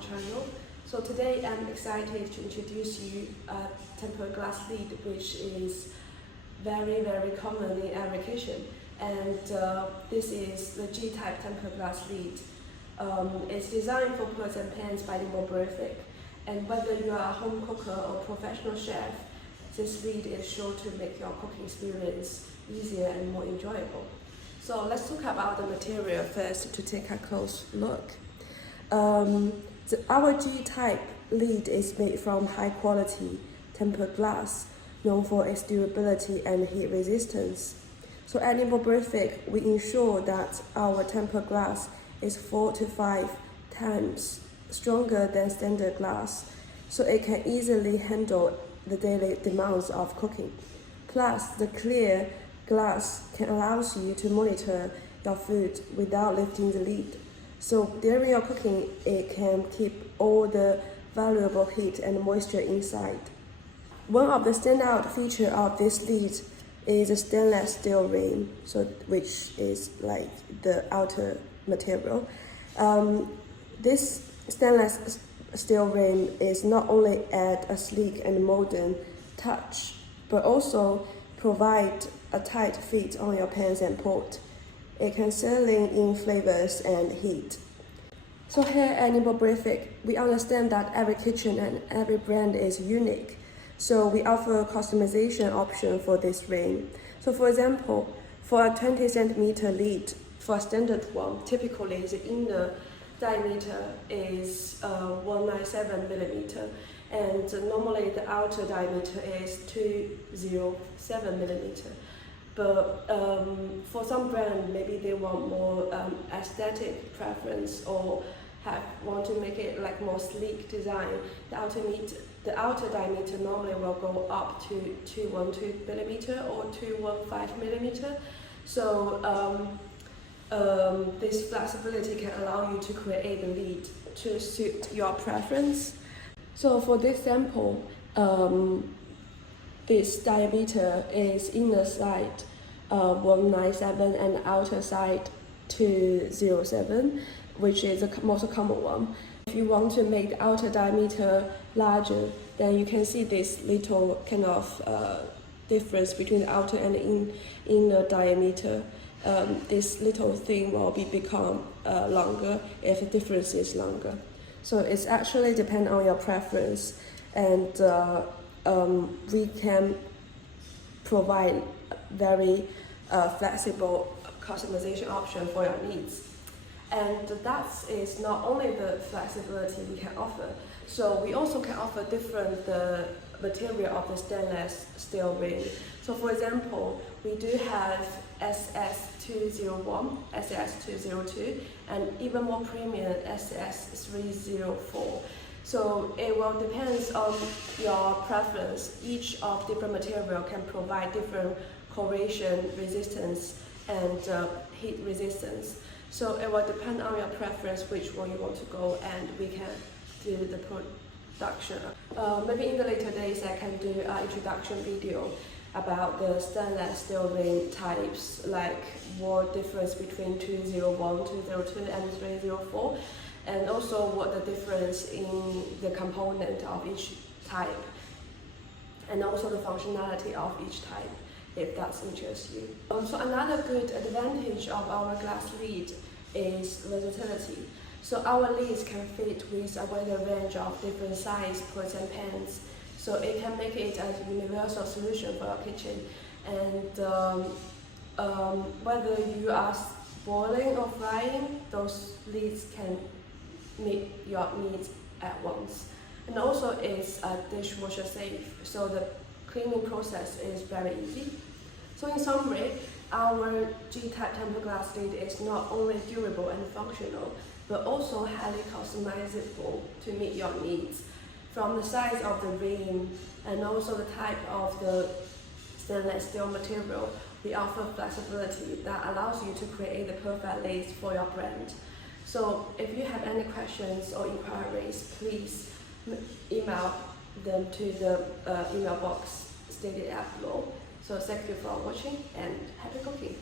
channel. So today I'm excited to introduce you a tempered glass lid, which is very common in every kitchen. And this is the G-type tempered glass lid. It's designed for pots and pans by Cookware. And whether you are a home cooker or professional chef, this lid is sure to make your cooking experience easier and more enjoyable. So let's talk about the material first to take a close look. Our G-type lid is made from high quality tempered glass, known for its durability and heat resistance. So at Cookware, we ensure that our tempered glass is 4 to 5 times stronger than standard glass, so it can easily handle the daily demands of cooking. Plus, the clear glass can allow you to monitor your food without lifting the lid. So during your cooking, it can keep all the valuable heat and moisture inside. One of the standout features of this lid is a stainless steel ring, which is like the outer material. This stainless steel ring is not only add a sleek and modern touch, but also provide a tight fit on your pans and pot. It can seal in flavors and heat. So here at Cookware, we understand that every kitchen and every brand is unique. So we offer a customization option for this ring. So for example, for a 20 centimeter lid, for a standard one, typically the inner diameter is 197 millimeter, and normally the outer diameter is 207 millimeter. But for some brand, maybe they want more aesthetic preference or want to make it like more sleek design. The outer diameter normally will go up to 212 millimeter or 215 millimeter. So this flexibility can allow you to create the lid to suit your preference. So for this sample, this diameter is inner side 197 and outer side 207, which is the most common one. If you want to make the outer diameter larger, then you can see this little kind of difference between the outer and the inner diameter. This little thing will become longer if the difference is longer. So it's actually depend on your preference, and we can provide very flexible customization option for your needs. And that is not only the flexibility we can offer, so we also can offer different material of the stainless steel ring. So for example, we do have SS201, SS202, and even more premium SS304. So it will depend on your preference. Each of different material can provide different corrosion resistance and heat resistance. So it will depend on your preference which one you want to go, and we can do the production. Maybe in the later days I can do an introduction video about the stainless steel ring types, like what difference between 201, 202 and 304, and also what the difference in the component of each type, and also the functionality of each type, if that interests you. So another good advantage of our glass lid is versatility. So our lids can fit with a wider range of different size pots and pans. So it can make it a universal solution for your kitchen. And whether you are boiling or frying, those lids can meet your needs at once. And also it's dishwasher safe, so the cleaning process is very easy. So in summary, our G-type tempered glass lid is not only durable and functional, but also highly customizable to meet your needs. From the size of the ring and also the type of the stainless steel material, we offer flexibility that allows you to create the perfect lid for your brand. So if you have any questions or inquiries, please email them to the email box stated below. So thank you for watching and happy cooking!